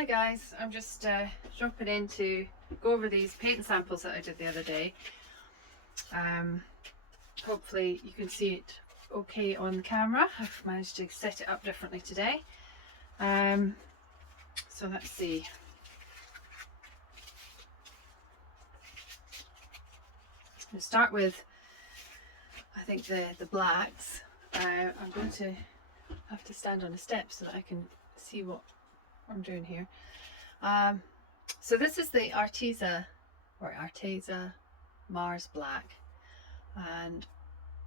Hi guys, I'm just dropping in to go over these paint samples that I did the other day. Hopefully you can see it okay on the camera. I've managed to set it up differently today. So let's see. We'll start with, I think, the blacks. I'm going to have to stand on a step so that I can see what I'm doing here. So this is the Arteza Mars Black, and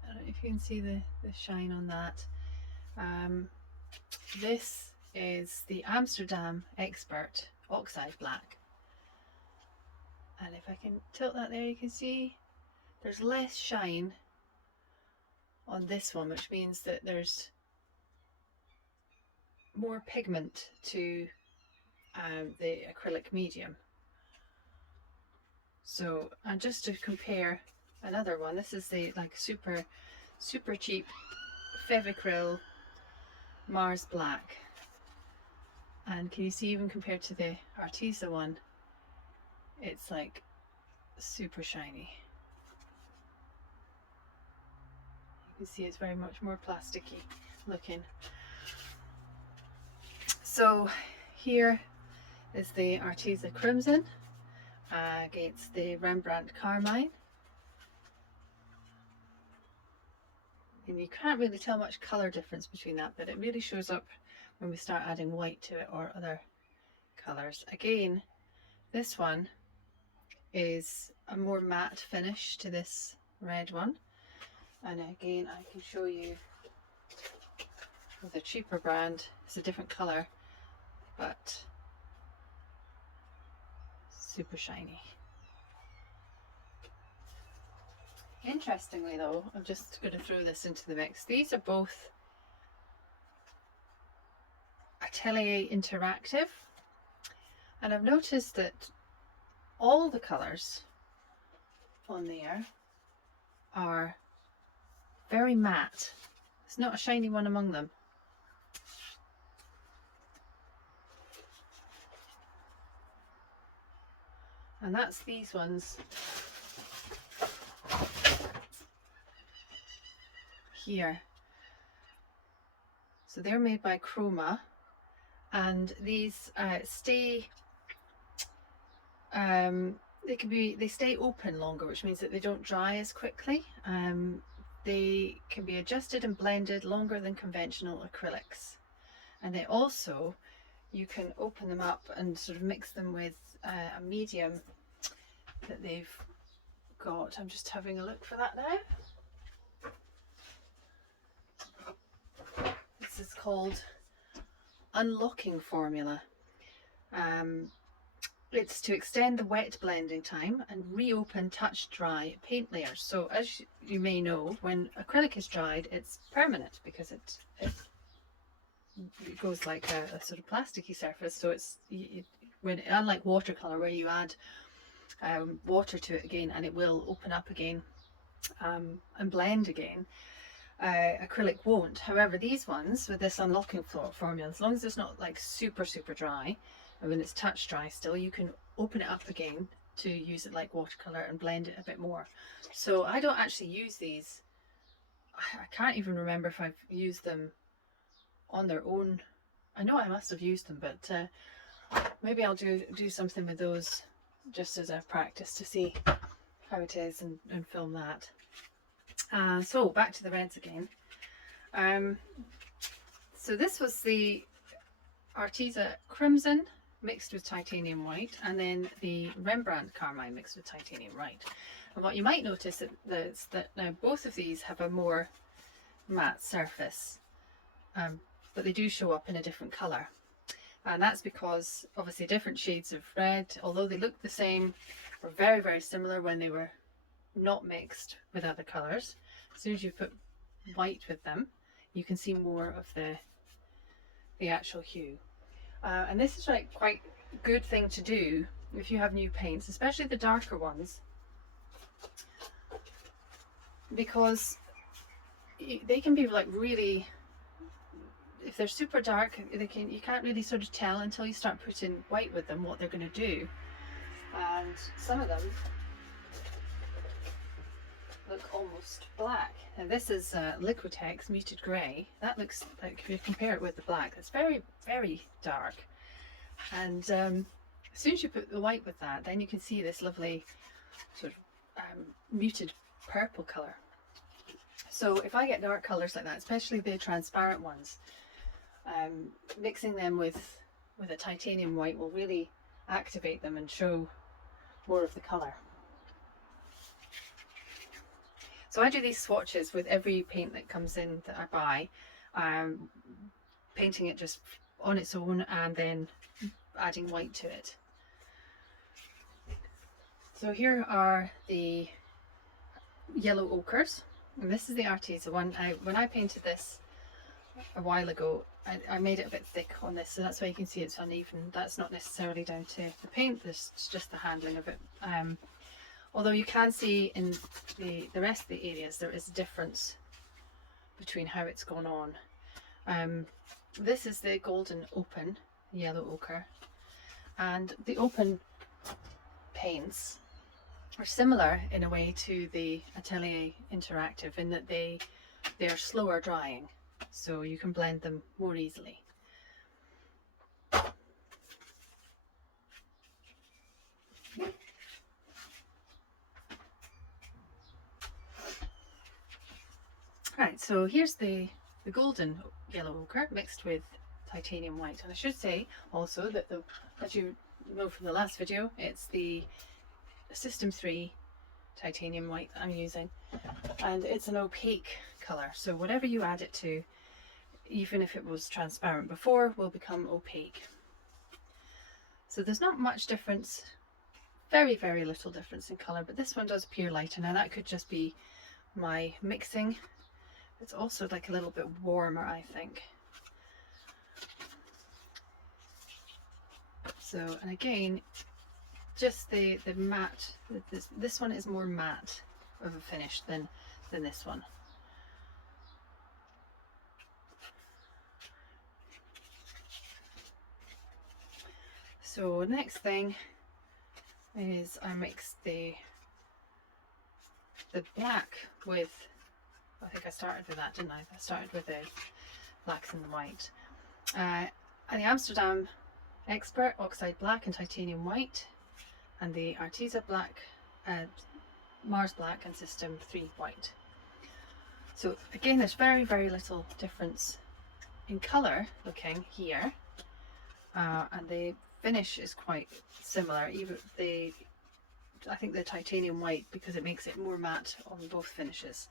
I don't know if you can see the shine on that. This is the Amsterdam Expert Oxide Black, and if I can tilt that there, you can see there's less shine on this one, which means that there's more pigment to the acrylic medium. So, and just to compare another one, this is the super cheap Fevicryl Mars Black, and can you see, even compared to the Arteza one, it's like super shiny. You can see it's very much more plasticky looking. So here is the Arteza Crimson against the Rembrandt Carmine, and you can't really tell much colour difference between that, but it really shows up when we start adding white to it or other colours. Again, this one is a more matte finish to this red one, and again I can show you with a cheaper brand, it's a different colour but super shiny. Interestingly though, I'm just going to throw this into the mix. These are both Atelier Interactive, and I've noticed that all the colours on there are very matte. There's not a shiny one among them. And that's these ones here. So they're made by Chroma, and these stay they stay open longer, which means that they don't dry as quickly. They can be adjusted and blended longer than conventional acrylics, and they also, you can open them up and sort of mix them with a medium that they've got. I'm just having a look for that now. This is called Unlocking Formula. It's to extend the wet blending time and reopen touch dry paint layers. So as you may know, when acrylic is dried, it's permanent because it goes like a sort of plasticky surface. So it's unlike watercolor, where you add water to it again and it will open up again and blend again. Acrylic won't. However, these ones with this unlocking formula, as long as it's not like super dry, and when it's touch dry still, you can open it up again to use it like watercolor and blend it a bit more. So I don't actually use these. I can't even remember if I've used them on their own. I know I must have used them, but maybe I'll do something with those just as a practice to see how it is and film that. So back to the reds again. So this was the Arteza Crimson mixed with titanium white, and then the Rembrandt Carmine mixed with titanium white. And what you might notice is that now both of these have a more matte surface, but they do show up in a different colour. And that's because obviously different shades of red, although they look the same, were very similar when they were not mixed with other colours. As soon as you put white with them, you can see more of the actual hue. And this is like quite a good thing to do if you have new paints, especially the darker ones, because they can be like really if they're super dark, you can't really sort of tell until you start putting white with them what they're going to do. And some of them look almost black. And this is Liquitex Muted Grey. That looks like, if you compare it with the black, it's very, very dark. And as soon as you put the white with that, then you can see this lovely sort of muted purple colour. So if I get dark colours like that, especially the transparent ones, mixing them with a titanium white will really activate them and show more of the colour. So I do these swatches with every paint that comes in that I buy, painting it just on its own and then adding white to it. So here are the yellow ochres, and this is the Arteza one. When I painted this a while ago, I made it a bit thick on this, so that's why you can see it's uneven. That's not necessarily down to the paint, it's just the handling of it. Although you can see in the rest of the areas there is a difference between how it's gone on. This is the golden open yellow ochre, and the open paints are similar in a way to the Atelier Interactive in that they are slower drying, so you can blend them more easily. Right, so here's the golden yellow ochre mixed with titanium white, and I should say also that as you know from the last video, it's the System 3 titanium white that I'm using, and it's an opaque colour, so whatever you add it to, even if it was transparent before, will become opaque. So there's not much difference, very, very little difference in colour, but this one does appear lighter. Now that could just be my mixing. It's also like a little bit warmer, I think. So, and again, just the matte, this one is more matte of a finish than this one. So next thing is I mix the black with, I think I started with that, didn't I? I started with the blacks and the white. And the Amsterdam Expert Oxide Black and Titanium White, and the Arteza Black, Mars Black and System 3 White. So again, there's very, very little difference in colour looking here, and the finish is quite similar. Even I think the titanium white, because it makes it more matte on both finishes.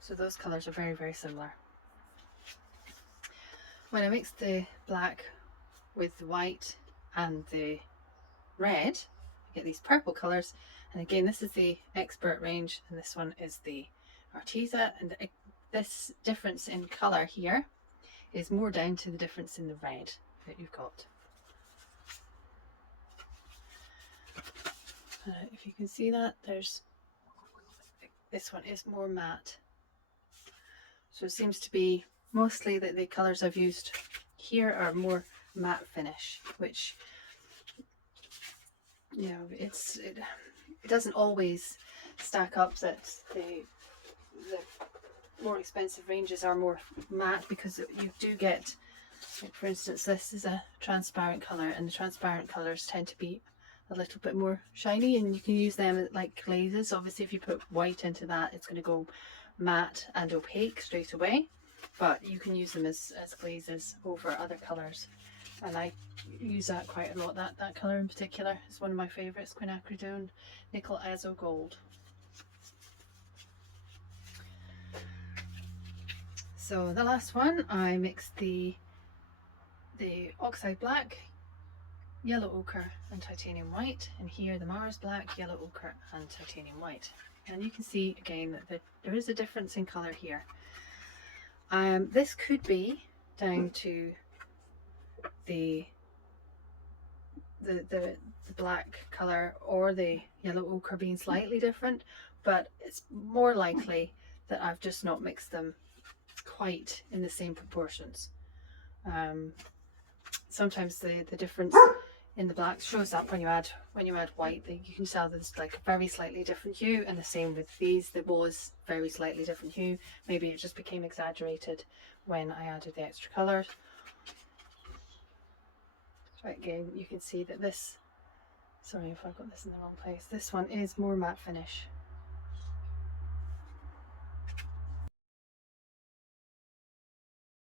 So those colours are very, very similar. When I mix the black with the white and the red, I get these purple colours. And again, this is the Expert range, and this one is the Arteza. And this difference in colour here is more down to the difference in the red that you've got. If you can see that, this one is more matte. So it seems to be mostly that the colours I've used here are more matte finish, which, you know, it doesn't always stack up that the more expensive ranges are more matte, because you do get, like for instance, this is a transparent colour, and the transparent colours tend to be a little bit more shiny, and you can use them like glazes. Obviously if you put white into that, it's going to go matte and opaque straight away, but you can use them as glazes over other colours, and I use that quite a lot. That colour in particular is one of my favourites, Quinacridone Nickel Azo Gold. So the last one, I mixed the Oxide Black, Yellow Ochre and Titanium White, and here the Mars Black, Yellow Ochre and Titanium White. And you can see again that there is a difference in colour here. This could be down to the black colour or the yellow ochre being slightly different, but it's more likely that I've just not mixed them quite in the same proportions. Sometimes the difference in the black shows up when you add white. You can tell there's like a very slightly different hue, and the same with these. There was very slightly different hue. Maybe it just became exaggerated when I added the extra colours. So again, you can see that this, sorry if I've got this in the wrong place, this one is more matte finish